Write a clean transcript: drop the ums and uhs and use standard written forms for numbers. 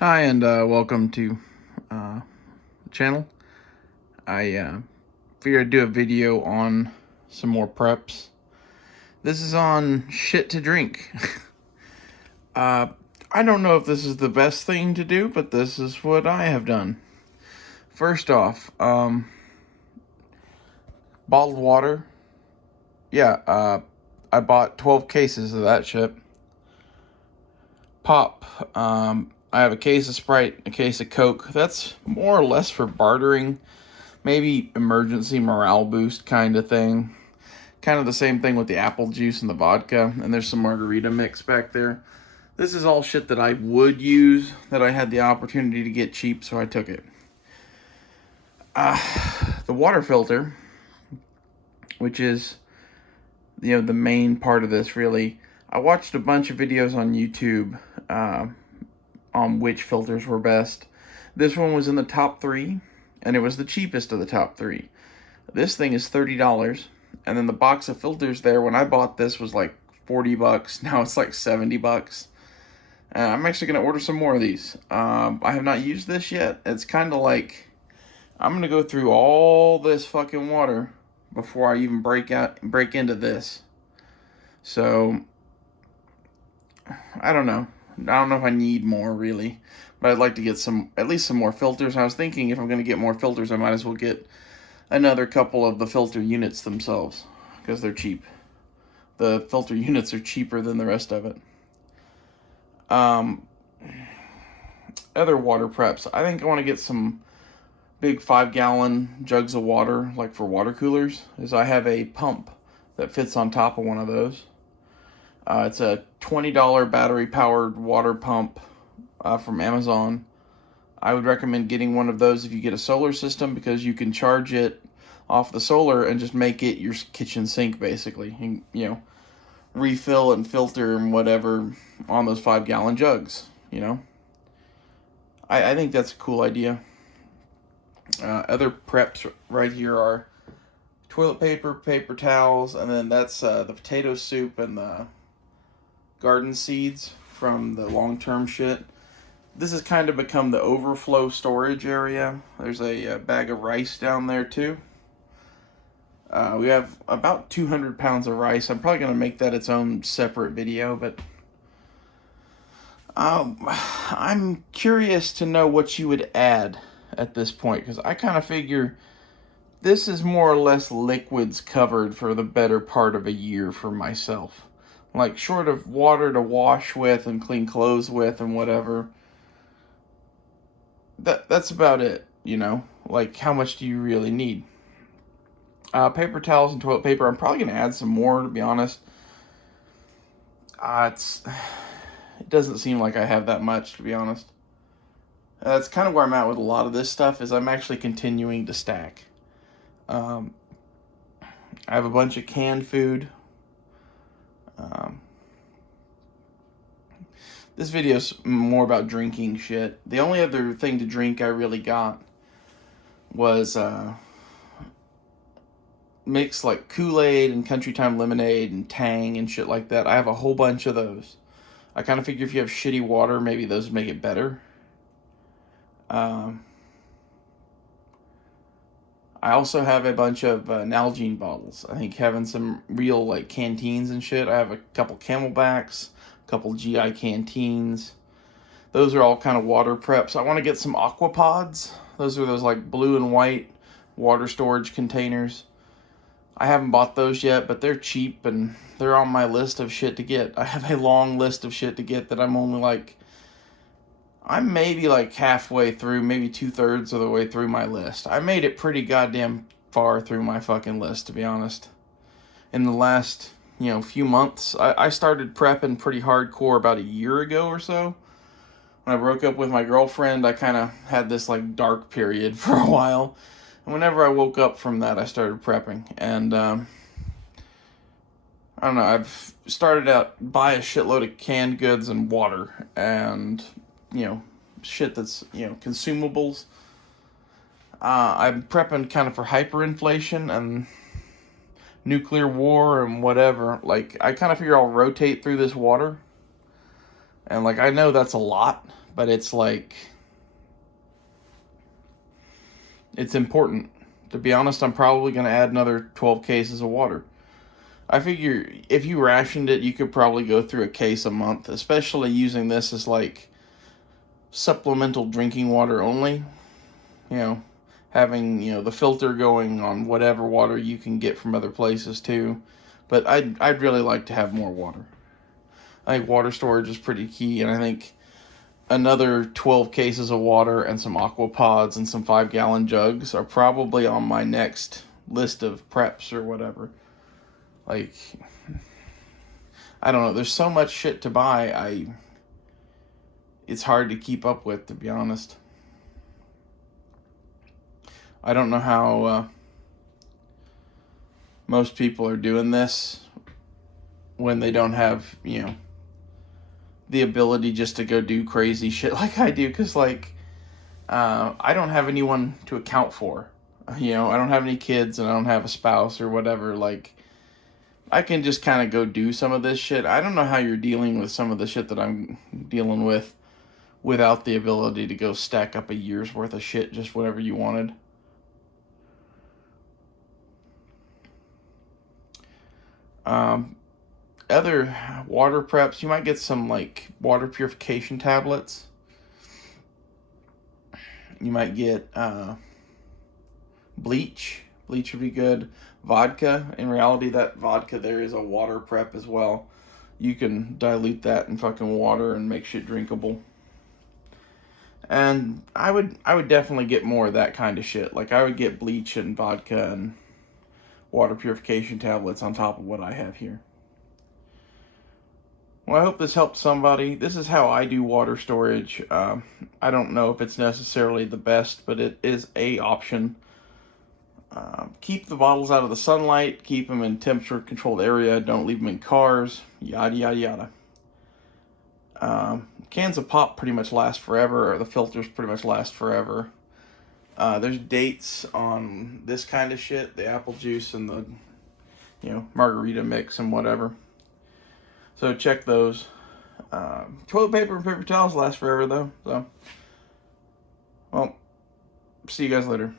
Hi, and welcome to the channel. I figured I'd do a video on some more preps. This is on shit to drink. uh, I don't know if this is the best thing to do, but this is what I have done. First off, bottled water. Yeah, I bought 12 cases of that shit. Pop. I have a case of Sprite, a case of Coke. That's more or less for bartering. Maybe emergency morale boost kind of thing. Kind of the same thing with the apple juice and the vodka. And there's some margarita mix back there. This is all shit that I would use, that I had the opportunity to get cheap, so I took it. The water filter, which is, the main part of this, really. I watched a bunch of videos on YouTube on which filters were best. This one was in the top 3, and it was the cheapest of the top 3. This thing is $30, and then the box of filters there, when I bought this, was like $40. Now it's like $70. I'm actually going to order some more of these. I have not used this yet. It's kind of like, I'm going to go through all this fucking water before I even break into this. So, I don't know. I don't know if I need more, really. But I'd like to get at least some more filters. I was thinking if I'm going to get more filters, I might as well get another couple of the filter units themselves, because they're cheap. The filter units are cheaper than the rest of it. Other water preps. I think I want to get some big 5-gallon jugs of water, like for water coolers, as I have a pump that fits on top of one of those. It's a $20 battery-powered water pump from Amazon. I would recommend getting one of those if you get a solar system, because you can charge it off the solar and just make it your kitchen sink, basically. And, refill and filter and whatever on those 5-gallon jugs, I think that's a cool idea. Other preps right here are toilet paper, paper towels, and then that's the potato soup and the garden seeds from the long-term shit. This has kind of become the overflow storage area. There's a bag of rice down there too. We have about 200 pounds of rice. I'm probably going to make that its own separate video, but I'm curious to know what you would add at this point, because I kind of figure this is more or less liquids covered for the better part of a year for myself. Like, short of water to wash with and clean clothes with and whatever, that's about it, Like, how much do you really need? Paper towels and toilet paper, I'm probably going to add some more, to be honest. It doesn't seem like I have that much, to be honest. That's kind of where I'm at with a lot of this stuff, is I'm actually continuing to stack. I have a bunch of canned food. This video's more about drinking shit. The only other thing to drink I really got was mixed like Kool-Aid and Country Time lemonade and Tang and shit like that. I have a whole bunch of those. I kind of figure if you have shitty water, maybe those would make it better. I also have a bunch of Nalgene bottles. I think having some real like canteens and shit. I have a couple Camelbacks, a couple GI canteens. Those are all kind of water preps. I want to get some Aquapods. Those are those like blue and white water storage containers. I haven't bought those yet, but they're cheap and they're on my list of shit to get. I have a long list of shit to get that I'm maybe like halfway through, maybe 2/3 of the way through my list. I made it pretty goddamn far through my fucking list, to be honest. In the last, few months, I started prepping pretty hardcore about a year ago or so. When I broke up with my girlfriend, I kind of had this like dark period for a while. And whenever I woke up from that, I started prepping. And I don't know, I've started out buy a shitload of canned goods and water and, shit that's, consumables. I'm prepping kind of for hyperinflation and nuclear war and whatever. Like, I kind of figure I'll rotate through this water. And, like, I know that's a lot, but it's like, it's important. To be honest, I'm probably going to add another 12 cases of water. I figure if you rationed it, you could probably go through a case a month, especially using this as like supplemental drinking water only. You know, having, you know, the filter going on whatever water you can get from other places too. But I'd really like to have more water. I think water storage is pretty key, and I think another 12 cases of water and some aqua pods and some 5-gallon jugs are probably on my next list of preps or whatever. Like, I don't know, there's so much shit to buy, it's hard to keep up with, to be honest. I don't know how most people are doing this when they don't have, you know, the ability just to go do crazy shit like I do, because, like, I don't have anyone to account for. You know, I don't have any kids, and I don't have a spouse or whatever. Like, I can just kind of go do some of this shit. I don't know how you're dealing with some of the shit that I'm dealing with without the ability to go stack up a year's worth of shit just whatever you wanted. Other water preps, you might get some like water purification tablets. You might get bleach. Bleach would be good. Vodka. In reality, that vodka there is a water prep as well. You can dilute that in fucking water and make shit drinkable. And I would definitely get more of that kind of shit. Like, I would get bleach and vodka and water purification tablets on top of what I have here. Well, I hope this helped somebody. This is how I do water storage. I don't know if it's necessarily the best, but it is a option. Keep the bottles out of the sunlight. Keep them in temperature-controlled area. Don't leave them in cars. Yada, yada, yada. Cans of pop pretty much last forever, or the filters pretty much last forever. There's dates on this kind of shit. The apple juice and the, you know, margarita mix and whatever. So check those. Toilet paper and paper towels last forever, though. So, well, see you guys later.